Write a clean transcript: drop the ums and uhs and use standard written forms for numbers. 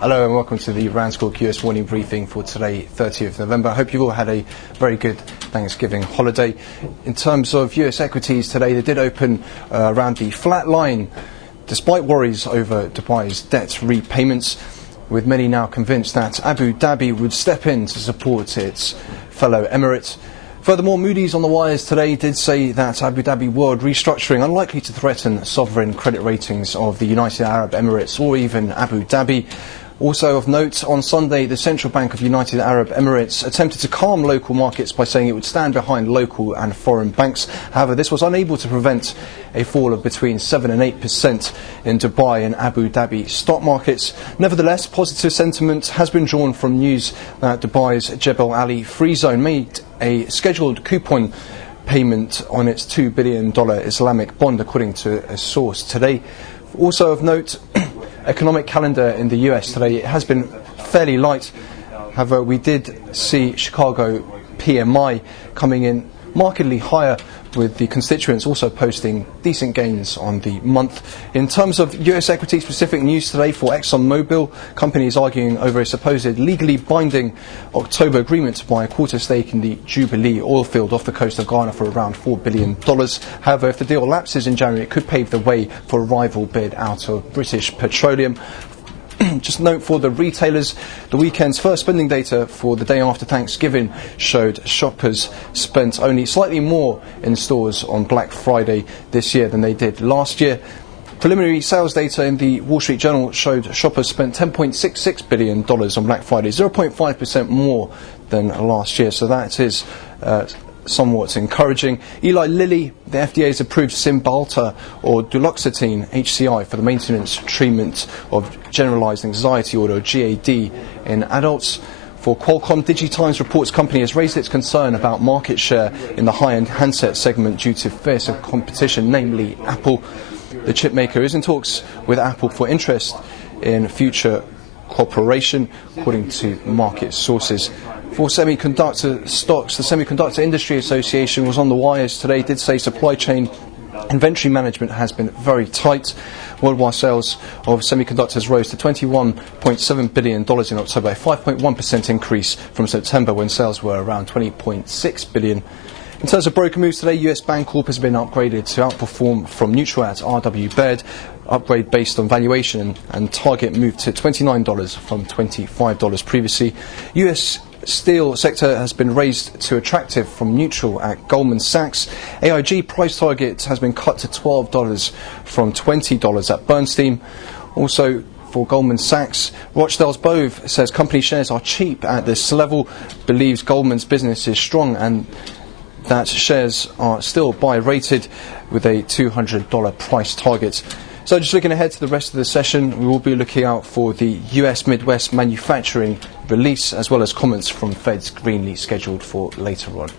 Hello and welcome to the RANsquawk US Morning Briefing for today, 30th November. I hope you've all had a very good Thanksgiving holiday. In terms of US equities today, they did open around the flat line, despite worries over Dubai's debt repayments, with many now convinced that Abu Dhabi would step in to support its fellow Emirates. Furthermore, Moody's on the wires today did say that Abu Dhabi world restructuring unlikely to threaten sovereign credit ratings of the United Arab Emirates or even Abu Dhabi. Also of note, on Sunday, the Central Bank of United Arab Emirates attempted to calm local markets by saying it would stand behind local and foreign banks. However, this was unable to prevent a fall of between 7 and 8% in Dubai and Abu Dhabi stock markets. Nevertheless, positive sentiment has been drawn from news that Dubai's Jebel Ali Free Zone made a scheduled coupon payment on its $2 billion Islamic bond, according to a source today. Also of note, economic calendar in the US today, it has been fairly light. However, we did see Chicago PMI coming in markedly higher, with the constituents also posting decent gains on the month. In terms of US equity specific news today for ExxonMobil, companies arguing over a supposed legally binding October agreement to buy a quarter stake in the Jubilee oil field off the coast of Ghana for around $4 billion. However, if the deal lapses in January, it could pave the way for a rival bid out of British Petroleum. Just note for the retailers, the weekend's first spending data for the day after Thanksgiving showed shoppers spent only slightly more in stores on Black Friday this year than they did last year. Preliminary sales data in the Wall Street Journal showed shoppers spent $10.66 billion on Black Friday, 0.5% more than last year, so that is somewhat encouraging. Eli Lilly, the FDA has approved Cymbalta or duloxetine HCI for the maintenance treatment of generalized anxiety disorder, or GAD, in adults. For Qualcomm, DigiTimes reports company has raised its concern about market share in the high-end handset segment due to fierce competition, namely Apple. The chipmaker is in talks with Apple for interest in future cooperation, according to market sources. For semiconductor stocks, the Semiconductor Industry Association was on the wires today, did say supply chain inventory management has been very tight. Worldwide sales of semiconductors rose to $21.7 billion in October, a 5.1% increase from September, when sales were around $20.6 billion. In terms of broker moves today, US Bancorp has been upgraded to outperform from neutral at RW Baird. Upgrade based on valuation, and target moved to $29 from $25 previously. US steel sector has been raised to attractive from neutral at Goldman Sachs. AIG price target has been cut to $12 from $20 at Bernstein. Also, for Goldman Sachs, Rothschild's Bove says company shares are cheap at this level, believes Goldman's business is strong, and that shares are still buy rated with a $200 price target. So just looking ahead to the rest of the session, we will be looking out for the US Midwest manufacturing release, as well as comments from Fed's Greenlee scheduled for later on.